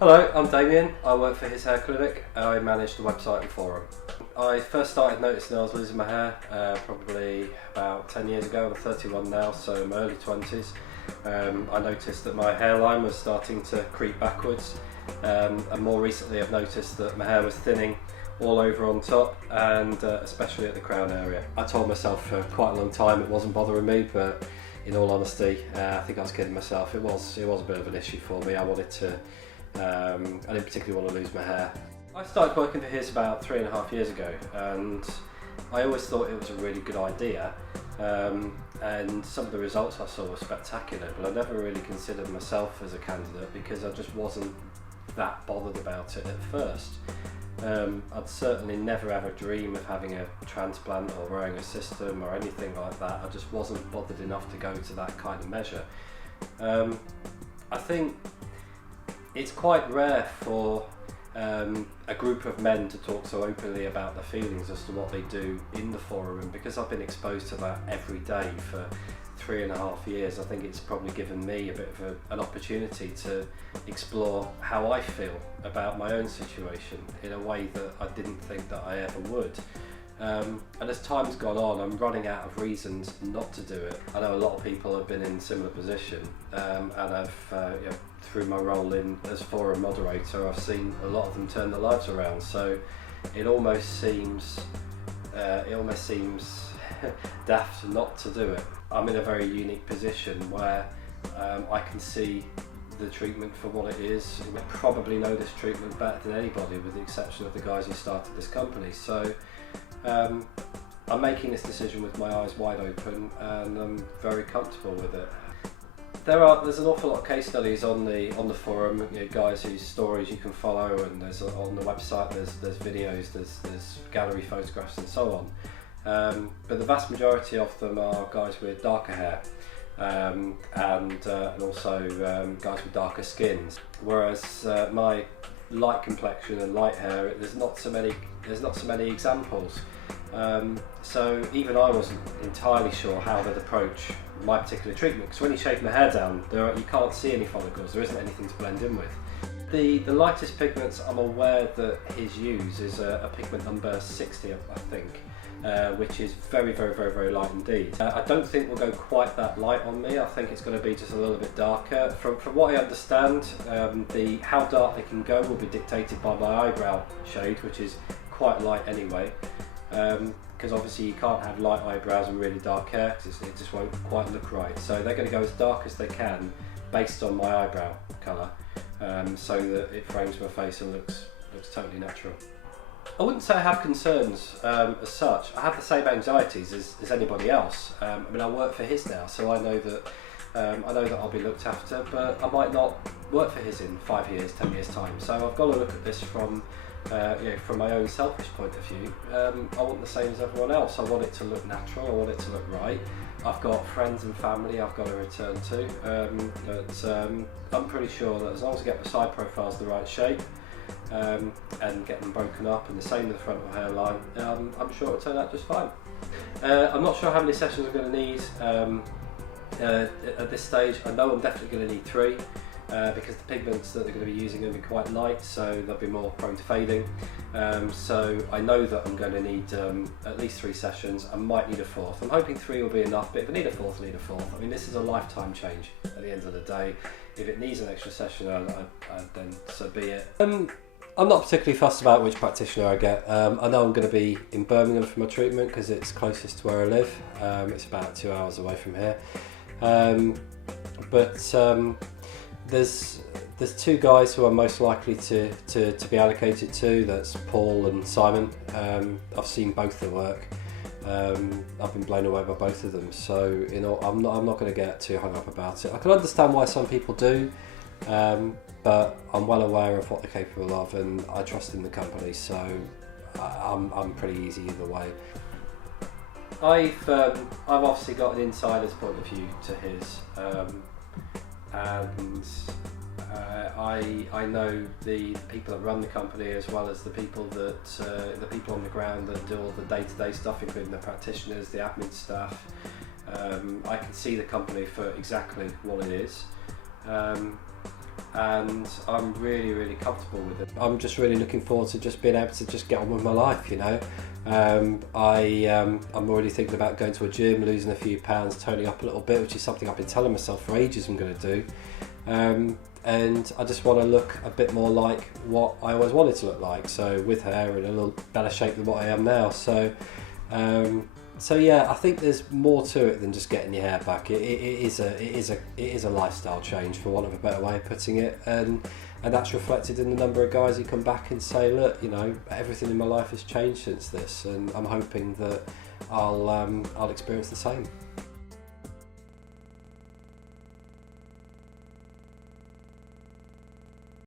Hello, I'm Damien. I work for his hair clinic. I manage the website and forum. I first started noticing I was losing my hair probably about 10 years ago. I'm 31 now, so in my early 20s. I noticed that my hairline was starting to creep backwards, and more recently I've noticed that my hair was thinning all over on top, and especially at the crown area. I told myself for quite a long time it wasn't bothering me, but in all honesty, I think I was kidding myself. It was a bit of an issue for me. I wanted to I didn't particularly want to lose my hair. I started working for his about 3.5 years ago, and I always thought it was a really good idea, and some of the results I saw were spectacular, but I never really considered myself as a candidate because I just wasn't that bothered about it at first. I'd certainly never ever dream of having a transplant or wearing a system or anything like that. I just wasn't bothered enough to go to that kind of measure. I think it's quite rare for a group of men to talk so openly about their feelings as to what they do in the forum, and because I've been exposed to that every day for 3.5 years, I think it's probably given me a bit of an opportunity to explore how I feel about my own situation in a way that I didn't think that I ever would. And as time's gone on, I'm running out of reasons not to do it. I know a lot of people have been in a similar position, and I've through my role as forum moderator, I've seen a lot of them turn their lives around. So it almost seems daft not to do it. I'm in a very unique position where I can see the treatment for what it is. I probably know this treatment better than anybody, with the exception of the guys who started this company. So I'm making this decision with my eyes wide open, and I'm very comfortable with it. There's an awful lot of case studies on the forum, guys whose stories you can follow, and there's on the website there's videos, there's gallery photographs and so on. But the vast majority of them are guys with darker hair, and also guys with darker skins. Whereas my light complexion and light hair, there's not so many examples. So even I wasn't entirely sure how they'd approach my particular treatment, because when you shave my hair down, you can't see any follicles, there isn't anything to blend in with. The lightest pigments I'm aware that his use is a pigment number 60, I think, which is very, very, very, very light indeed. I don't think will go quite that light on me. I think it's going to be just a little bit darker. From what I understand, how dark they can go will be dictated by my eyebrow shade, which is quite light anyway. Because obviously you can't have light eyebrows and really dark hair, because it just won't quite look right. So they're going to go as dark as they can based on my eyebrow colour, so that it frames my face and looks totally natural. I wouldn't say I have concerns as such. I have the same anxieties as anybody else. I mean, I work for his now, so I know that I'll be looked after, but I might not work for his in 5 years, 10 years time. So I've got to look at this from my own selfish point of view. I want the same as everyone else. I want it to look natural. I want it to look right. I've got friends and family I've got to return to, but I'm pretty sure that as long as I get my side profiles the right shape, and get them broken up, and the same with the frontal hairline, I'm sure it'll turn out just fine. I'm not sure how many sessions I'm going to need at this stage. I know I'm definitely going to need 3, because the pigments that they're going to be using are going to be quite light, so they'll be more prone to fading. So I know that I'm going to need at least 3 sessions. I might need a 4th. I'm hoping 3 will be enough, but if I need a 4th, I need a 4th. I mean, this is a lifetime change at the end of the day. If it needs an extra session, then so be it. I'm not particularly fussed about which practitioner I get. I know I'm going to be in Birmingham for my treatment because it's closest to where I live. It's about 2 hours away from here. There's 2 guys who I'm most likely to be allocated to. That's Paul and Simon. I've seen both their work. I've been blown away by both of them. So I'm not going to get too hung up about it. I can understand why some people do, but I'm well aware of what they're capable of, and I trust in the company. So I'm pretty easy either way. I've obviously got an insider's point of view to his. And I know the people that run the company, as well as the people on the ground that do all the day-to-day stuff, including the practitioners, the admin staff. I can see the company for exactly what it is. and I'm really comfortable with it. I'm just really looking forward to just being able to just get on with my life, you know. I'm already thinking about going to a gym, losing a few pounds, toning up a little bit, which is something I've been telling myself for ages I'm going to do. And I just want to look a bit more like what I always wanted to look like, so with hair in a little better shape than what I am now. So yeah, I think there's more to it than just getting your hair back. It is a lifestyle change, for want of a better way of putting it, and that's reflected in the number of guys who come back and say, look, you know, everything in my life has changed since this, and I'm hoping that I'll experience the same.